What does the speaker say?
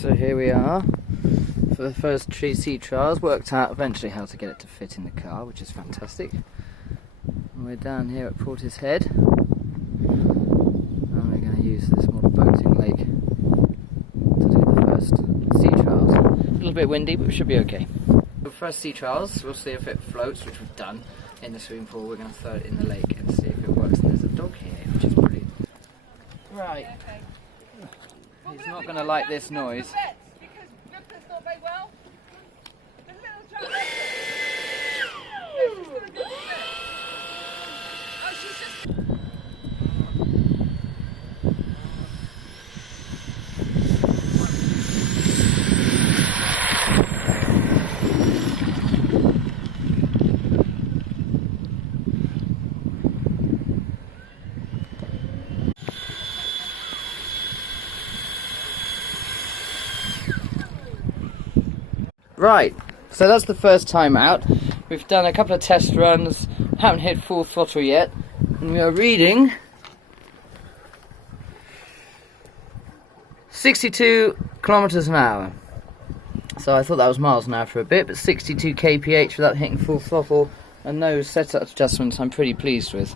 So here we are for the first sea trials. Worked out eventually how to get it to fit in the car, which is fantastic. And we're down here at Portishead, and we're going to use this model boating lake to do the first sea trials. A little bit windy, but we should be okay. The first sea trials, we'll see if it floats, which we've done in the swimming pool. We're going to throw it in the lake and see if it works. And there's a dog here, which is brilliant. Right. He's not going to like this noise. Right, so that's the first time out. We've done a couple of test runs, haven't hit full throttle yet, and we are reading 62 kilometers an hour. So I thought that was miles an hour for a bit, but 62 kph without hitting full throttle, and those setup adjustments I'm pretty pleased with.